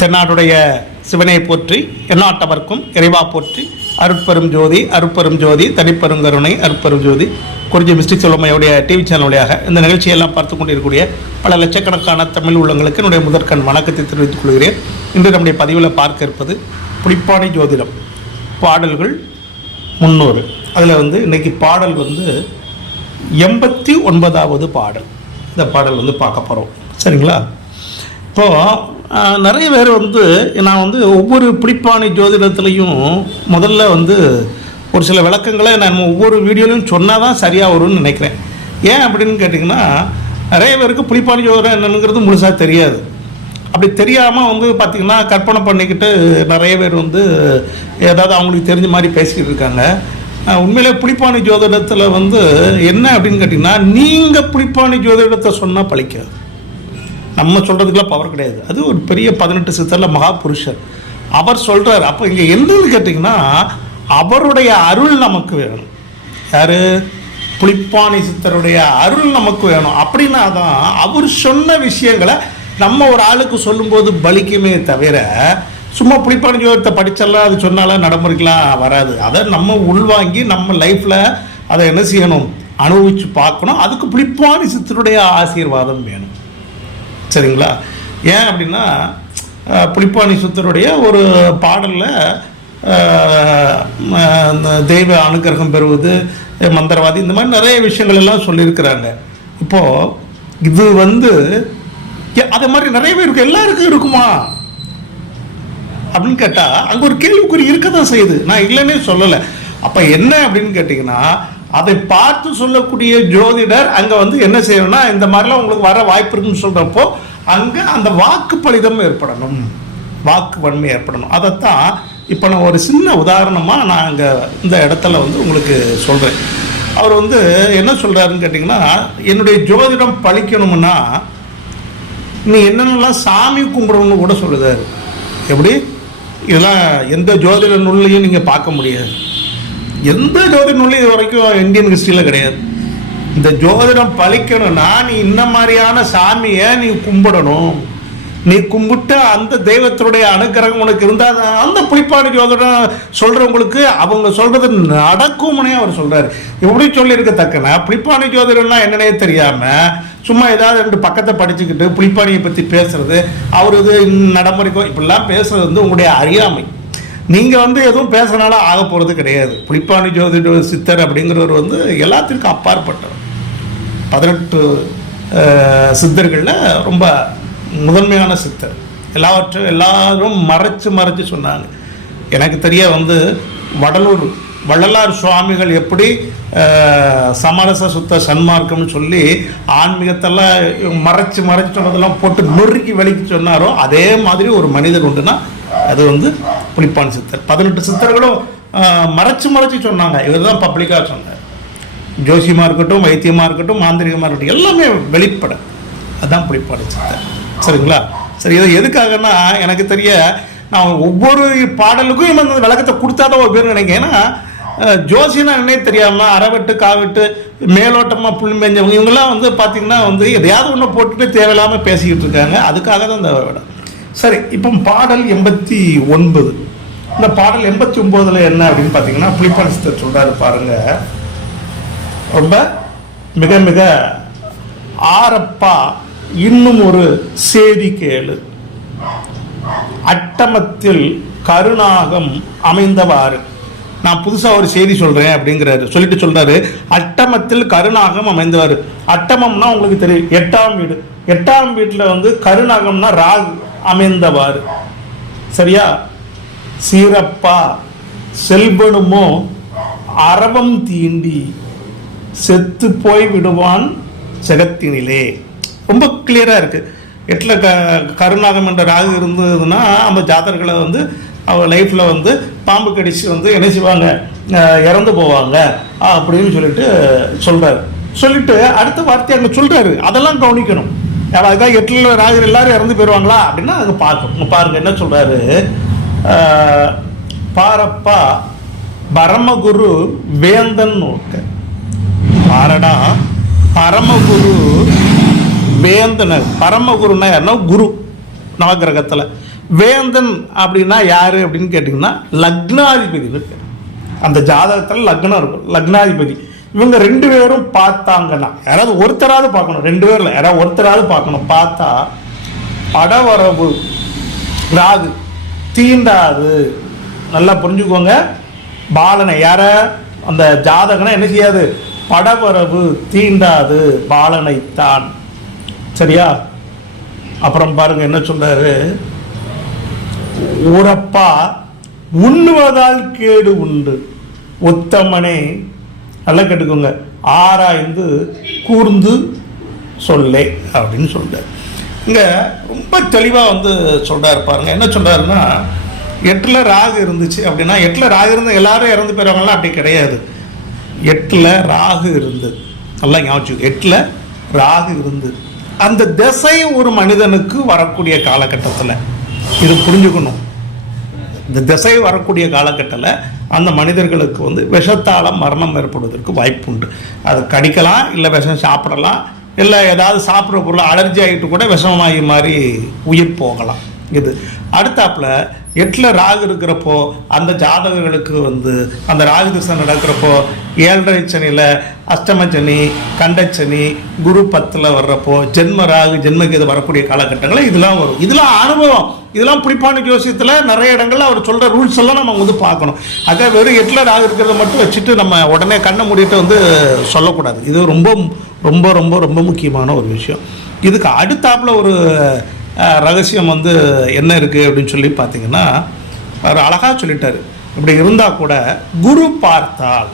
தென்னாடுடைய சிவனை போற்றி எந்நாட்டவர்க்கும் இறைவா போற்றி அருட்பெரும் ஜோதி அருட்பெரும் ஜோதி தனிப்பெருங்கருணை அருட்பெரும் ஜோதி. குறிஞ்சி மிஸ்டி செல்வமையுடைய டிவி சேனல் வழியாக இந்த நிகழ்ச்சியெல்லாம் பார்த்து கொண்டிருக்கக்கூடிய பல லட்சக்கணக்கான தமிழ் உள்ளங்களுக்கு என்னுடைய முதற்கண் வணக்கத்தை தெரிவித்துக் கொள்கிறேன். இன்று நம்முடைய பதிவில் பார்க்க இருப்பது புளிப்பானை ஜோதிடம் பாடல்கள் முன்னூறு. அதில் வந்து இன்னைக்கு பாடல் வந்து எண்பத்தி ஒன்பதாவது பாடல். இந்த பாடல் வந்து பார்க்க போகிறோம் சரிங்களா? இப்போது நிறைய பேர் வந்து நான் வந்து ஒவ்வொரு பிடிப்பாணி ஜோதிடத்துலேயும் முதல்ல வந்து ஒரு சில விளக்கங்களை நான் ஒவ்வொரு வீடியோலையும் சொன்னால் தான் சரியாக வரும்னு நினைக்கிறேன். ஏன் அப்படின்னு கேட்டிங்கன்னா நிறைய பேருக்கு புலிப்பாணி ஜோதிடம் என்னங்கிறது முழுசாக தெரியாது. அப்படி தெரியாமல் வந்து பார்த்திங்கன்னா கற்பனை பண்ணிக்கிட்டு நிறைய பேர் வந்து ஏதாவது அவங்களுக்கு தெரிஞ்ச மாதிரி பேசிக்கிட்டு இருக்காங்க. உண்மையிலே புலிப்பாணி ஜோதிடத்தில் வந்து என்ன அப்படின்னு கேட்டிங்கன்னா நீங்கள் புலிப்பாணி ஜோதிடத்தை சொன்னால் பழிக்காது. நம்ம சொல்கிறதுக்குலாம் பவர் கிடையாது. அது ஒரு பெரிய பதினெட்டு சித்தரில் மகாபுருஷர். அவர் சொல்கிறார் அப்போ இங்கே என்னன்னு கேட்டிங்கன்னா அவருடைய அருள் நமக்கு வேணும். யார்? புளிப்பானி சித்தருடைய அருள் நமக்கு வேணும். அப்படின்னா தான் அவர் சொன்ன விஷயங்களை நம்ம ஒரு ஆளுக்கு சொல்லும்போது பலிக்குமே தவிர சும்மா புலிப்பாணி ஜோதிடத்தை படிச்செல்லாம் அது சொன்னாலாம் நடைமுறைக்கெலாம் வராது. அதை நம்ம உள்வாங்கி நம்ம லைஃப்பில் அதை என்ன செய்யணும்? அனுபவித்து பார்க்கணும். அதுக்கு புளிப்பானி சித்தருடைய ஆசீர்வாதம் வேணும். சரிங்களா? ஏன் அப்படின்னா புளிப்பாணி புலிப்பாணி சுத்தருடைய ஒரு பாடலில் தெய்வ அனுக்கிரகம் பெறுவது மந்திரவாதி இந்த மாதிரி நிறைய விஷயங்கள் எல்லாம் சொல்லியிருக்கிறாங்க. இப்போது இது வந்து எ- அதே மாதிரி நிறைய பேருக்கு எல்லாருக்கும் இருக்குமா? அப்படின்னு கேட்டால் அங்கே ஒரு கேள்விக்குறி இருக்க தான் செய்யுது. நான் இல்லைன்னே சொல்லலை. அப்போ என்ன அப்படின்னு கேட்டிங்கன்னா அதை பார்த்து சொல்லக்கூடிய ஜோதிடர் அங்கே வந்து என்ன செய்யணும்னா இந்த மாதிரிலாம் உங்களுக்கு வர வாய்ப்பு இருக்குன்னு சொல்கிறப்போ அங்கே அந்த வாக்கு பலிதம் ஏற்படணும். வாக்கு வன்மை ஏற்படணும். அதைத்தான் இப்போ நான் ஒரு சின்ன உதாரணமாக நான் அங்கே இந்த இடத்துல வந்து உங்களுக்கு சொல்கிறேன் அவர் வந்து என்ன சொல்கிறாருன்னு கேட்டிங்கன்னா என்னுடைய ஜோதிடம் பழிக்கணும்னா நீ என்னென்னலாம் சாமி கும்பிடணும்னு கூட சொல்லுதாரு. எப்படி? இதெல்லாம் எந்த ஜோதிட நூல்லையும் நீங்கள் பார்க்க முடியாது. எந்த ஜோதிட இது வரைக்கும் இந்தியன் ஹிஸ்ட்ரியில் கிடையாது. இந்த ஜோதிடம் பழிக்கணும்னா நீ இந்த மாதிரியான சாமியை நீ கும்பிடணும். நீ கும்பிட்டு அந்த தெய்வத்தினுடைய அனுக்கிரகம் உனக்கு இருந்தால் அந்த புளிப்பாடு ஜோதிடம் சொல்கிறவங்களுக்கு அவங்க சொல்கிறது நடக்கும்னே அவர் சொல்கிறார் எப்படி சொல்லியிருக்கத்தக்கன புளிப்பாணி ஜோதிடம்னா என்னன்னே தெரியாமல் சும்மா ஏதாவது ரெண்டு பக்கத்தை படிச்சுக்கிட்டு புளிப்பாணியை பற்றி பேசுறது அவர் இது நடைமுறைக்கோ இப்படிலாம் பேசுறது வந்து உங்களுடைய அறியாமை. நீங்கள் வந்து எதுவும் பேசுறதுனால ஆக போகிறது கிடையாது. புலிப்பாணி ஜோதிட சித்தர் அப்படிங்கிறவர் வந்து எல்லாத்திற்கும் அப்பாற்பட்டவர். பதினெட்டு சித்தர்களில் ரொம்ப முதன்மையான சித்தர். எல்லாவற்றும் எல்லாரும் மறைச்சு மறைச்சு சொன்னாங்க. எனக்கு தெரிய வந்து வடலூர் வள்ளலார் சுவாமிகள் எப்படி சமரச சுத்த சன்மார்க்கம்னு சொல்லி ஆன்மீகத்தெல்லாம் மறைச்சு மறைச்சு சொன்னதெல்லாம் போட்டு நொறுக்கி வலிக்கு சொன்னாரோ அதே மாதிரி ஒரு மனிதர் உண்டுன்னா அது வந்து புலிப்பான் சித்தர். பதினெட்டு சித்தர்களும் மறைச்சு மறைச்சு சொன்னாங்க. இவர் தான் பப்ளிக்காக சொன்னார். ஜோசியமாக இருக்கட்டும் வைத்தியமாக இருக்கட்டும் மாந்திரிகமாக இருக்கட்டும் எல்லாமே வெளிப்பட. அதுதான் புலிப்பான் சித்தர். சரிங்களா? சரி இது எதுக்காகன்னா எனக்கு தெரிய நான் ஒவ்வொரு பாடலுக்கும் இவன் அந்த விளக்கத்தை கொடுத்தாதான் ஒரு பேர் நினைக்கிறேன். ஏன்னா ஜோசியனா என்னே தெரியாமல் அறவெட்டு காவிட்டு மேலோட்டமாக புல் மேஞ்சவங்க இவங்கெல்லாம் வந்து பார்த்திங்கன்னா வந்து எதையாவது ஒன்று போட்டுட்டு தேவையில்லாமல் பேசிக்கிட்டு இருக்காங்க. அதுக்காக தான் இந்த விடம். சரி இப்போ பாடல் எண்பத்தி ஒன்பது. இந்த பாடல் எண்பத்தி ஒம்போதில் என்ன அப்படின்னு பார்த்தீங்கன்னா புலிப்பான் சொல்றாரு சொல்கிறாரு பாருங்கள் ரொம்ப மிக மிக ஆரப்பா இன்னும் ஒரு செய்தி கேளு. அட்டமத்தில் கருணாகம் அமைந்தவாறு. நான் புதுசாக ஒரு செய்தி சொல்கிறேன் அப்படிங்கிறாரு. சொல்லிட்டு சொல்கிறாரு அட்டமத்தில் கருணாகம் அமைந்தவர் அட்டமம்னா உங்களுக்கு தெரியும் எட்டாம் வீடு. எட்டாம் வீட்டில் வந்து கருணாகம்னா ராகு. அமைந்தவாறு. சரியா? சீரப்பா. செல்வனுமோ அரவம் தீண்டி செத்து போய் விடுவான் ஜெகத்தினிலே. ரொம்ப கிளியராக இருக்குது எட்டில் க கருணாகம் என்ற ராகு இருந்ததுன்னா அந்த ஜாதகர்களை வந்து அவங்க லைஃப்பில் வந்து பாம்பு கடிச்சு வந்து என்ன செய்வாங்க? இறந்து போவாங்க. அப்படின்னு சொல்லிட்டு சொல்கிறாரு சொல்லிட்டு அடுத்த வார்த்தை அங்கே சொல்கிறாரு அதெல்லாம் கவனிக்கணும். அதுதான் எட்டில் ராஜர் எல்லாரும் இறந்து போயிடுவாங்களா அப்படின்னா அங்கே பார்க்கணும் இங்க பாருங்க என்ன சொல்கிறாரு பாரப்பா பரமகுரு வேந்தன் நோக்க பாரடா பரமகுரு வேந்தனர் பரமகுருன்னா யாருன்னா குரு நவகிரகத்தில் வேந்தன் அப்படின்னா யார் அப்படின்னு கேட்டிங்கன்னா லக்னாதிபதி அந்த ஜாதகத்தில் லக்னம் இருக்கும். லக்னாதிபதி. இவங்க ரெண்டு பேரும் பார்த்தாங்கன்னா யாராவது ஒருத்தராவது பார்க்கணும் ரெண்டு பேரில் யாராவது ஒருத்தராவது பார்க்கணும் பார்த்தா படவரவு ராகு தீண்டாது. நல்லா புரிஞ்சுக்கோங்க. பாலனை யார? அந்த ஜாதகனை என்ன செய்யாது? படவரவு தீண்டாது பாலனைத்தான். சரியா? அப்புறம் பாருங்க என்ன சொல்றாரு? ஊரப்பா உண்ணுவதால் கேடு உண்டு. உத்தமனே நல்லா கேட்டுக்கோங்க. ஆராய்ந்து கூர்ந்து சொல்லே அப்படின்னு சொல்கிறார் இங்கே ரொம்ப தெளிவாக வந்து சொல்றாரு பாருங்க. என்ன சொல்கிறாருன்னா எட்டில் ராகு இருந்துச்சு அப்படின்னா எட்டில் ராகு இருந்து எல்லாரும் இறந்து போயிடுவாங்கலாம் அப்படி கிடையாது. எட்டில் ராகு இருந்து. நல்லா ஞாபகம் எட்டில் ராகு இருந்து. அந்த திசை ஒரு மனிதனுக்கு வரக்கூடிய காலகட்டத்தில். இது புரிஞ்சுக்கணும். இந்த திசை வரக்கூடிய காலகட்டத்தில் அந்த மனிதர்களுக்கு வந்து விஷத்தால் மரணம் ஏற்படுவதற்கு வாய்ப்பு உண்டு அது கடிக்கலாம் இல்லை விஷம் சாப்பிடலாம் இல்லை ஏதாவது சாப்பிட்ற பொருள் அலர்ஜி ஆகிட்டு கூட விஷமாகி மாதிரி உயிர் போகலாம். இது. அடுத்தாப்புல எட்டில் ராகு இருக்கிறப்போ அந்த ஜாதகர்களுக்கு வந்து அந்த ராகு திசை நடக்கிறப்போ ஏழரை சனியில் அஷ்டமச்சனி கண்டச்சனி குரு பத்தில் வர்றப்போ ஜென்ம ராகு ஜென்மகீது வரக்கூடிய காலகட்டங்களில் இதெல்லாம் வரும். இதெல்லாம் அனுபவம். இதெல்லாம் பிடிப்பான ஜோசியத்தில் நிறைய இடங்களில் அவர் சொல்கிற ரூல்ஸ் எல்லாம் நம்ம வந்து பார்க்கணும். அதான் வெறும் ஹிட்லர் ஆகிருக்கிறத இருக்கிறத மட்டும் வச்சுட்டு நம்ம உடனே கண்ணை மூடிட்டு வந்து சொல்லக்கூடாது. இது ரொம்ப ரொம்ப ரொம்ப ரொம்ப முக்கியமான ஒரு விஷயம். இதுக்கு அடுத்தாப்பில் ஒரு ரகசியம் வந்து என்ன இருக்குது அப்படின்னு சொல்லி பார்த்தீங்கன்னா அவர் அழகாக சொல்லிட்டார். இப்படி இருந்தால் கூட குரு பார்த்தால்.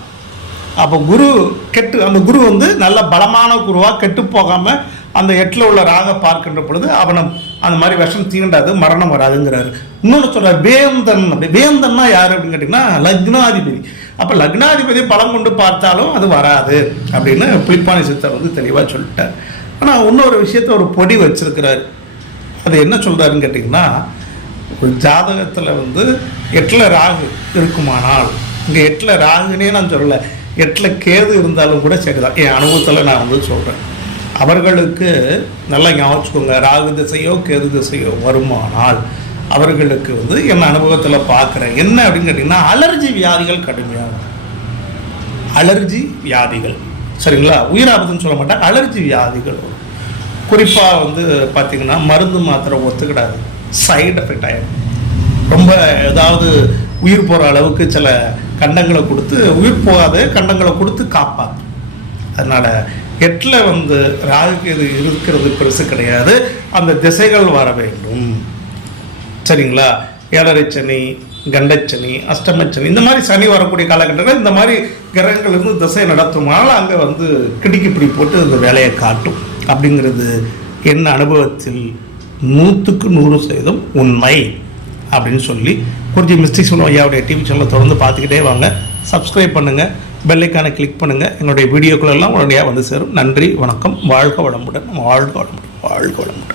அப்போ குரு கெட்டு அந்த குரு வந்து நல்ல பலமான குருவாக கெட்டு போகாமல் அந்த எட்டில் உள்ள ராக பார்க்கின்ற பொழுது அவனை அந்த மாதிரி விஷம் தீண்டாது மரணம் வராதுங்கிறாரு. இன்னொன்று சொல்கிறார் வேந்தன் அப்படி. வேந்தன்னா யார் அப்படின்னு கேட்டிங்கன்னா லக்னாதிபதி. அப்போ லக்னாதிபதி பலம் கொண்டு பார்த்தாலும் அது வராது அப்படின்னு புலிப்பாணி சித்தர் வந்து தெளிவாக சொல்லிட்டார். ஆனால் இன்னொரு விஷயத்த ஒரு பொடி வச்சிருக்கிறார். அது என்ன சொல்கிறாருன்னு கேட்டிங்கன்னா ஒரு ஜாதகத்தில் வந்து எட்டில் ராகு இருக்குமானால் இங்கே எட்டில் ராகுனே நான் சொல்லலை. எட்டில் கேது இருந்தாலும் கூட சரிதான். என் அனுபவத்தில் நான் வந்து சொல்கிறேன் அவர்களுக்கு நல்லா ஞாபகம் வச்சுக்கோங்க ராகு திசையோ கேது திசையோ வருமானால் அவர்களுக்கு வந்து என் அனுபவத்தில் பார்க்குறேன். என்ன அப்படின்னு கேட்டிங்கன்னா அலர்ஜி வியாதிகள் கடுமையாகும். அலர்ஜி வியாதிகள். சரிங்களா? உயிராபத்துன்னு சொல்ல மாட்டேன் அலர்ஜி வியாதிகள் வரும். குறிப்பாக வந்து பார்த்தீங்கன்னா மருந்து மாத்திரை ஒத்துக்கிடாது. சைடு எஃபெக்ட் ஆகிடும் ரொம்ப ஏதாவது உயிர் போகிற அளவுக்கு சில கண்டங்களை கொடுத்து உயிர் போகாத கண்டங்களை கொடுத்து காப்பாற்றும் அதனால் ஹெட்டில் வந்து ராகுக்கு இது இருக்கிறது பெருசு கிடையாது. அந்த திசைகள் வர வேண்டும். சரிங்களா? ஏழரை சனி கண்டச்சனி அஷ்டமச்சனி இந்த மாதிரி சனி வரக்கூடிய காலகட்டத்தில் இந்த மாதிரி கிரகங்கள் இருந்து திசை நடத்துமானால் அங்கே வந்து கிடுக்கிப்பிடி போட்டு இந்த வேலையை காட்டும். அப்படிங்கிறது என் அனுபவத்தில் நூற்றுக்கு நூறு சதவீதம் உண்மை அப்படின்னு சொல்லி கொஞ்சம் மிஸ்டேக்ஸ் சொல்லுவோம் ஐயாவுடைய டிவி சேனலை தொடர்ந்து பார்த்துக்கிட்டே வாங்க. சப்ஸ்கிரைப் பண்ணுங்கள் பெல்லைக்கான கிளிக் பண்ணுங்கள் என்னுடைய வீடியோக்கள் எல்லாம் உடனடியாக வந்து சேரும். நன்றி வணக்கம் வாழ்க வளமுடன். வாழ்க வளமுடன். வாழ்க வளமுடன்.